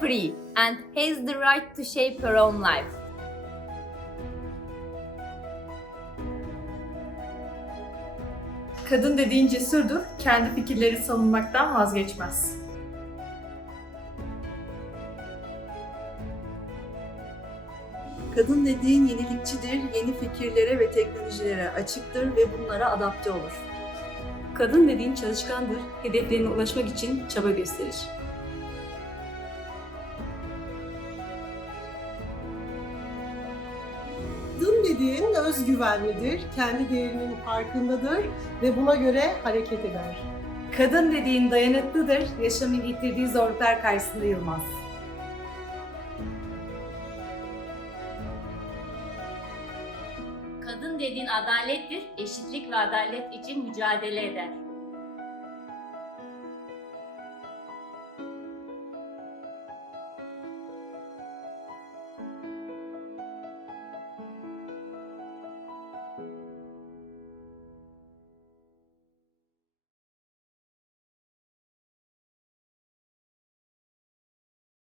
free and has the right to shape her own life. Kadın dediğin cesurdur, kendi fikirleri savunmaktan vazgeçmez. Kadın dediğin yenilikçidir, yeni fikirlere ve teknolojilere açıktır ve bunlara adapte olur. Kadın dediğin çalışkandır, hedeflerine ulaşmak için çaba gösterir. Dediğin özgüvenlidir, kendi değerinin farkındadır ve buna göre hareket eder. Kadın dediğin dayanıklıdır, yaşamın getirdiği zorluklar karşısında yılmaz. Kadın dediğin adalettir, eşitlik ve adalet için mücadele eder.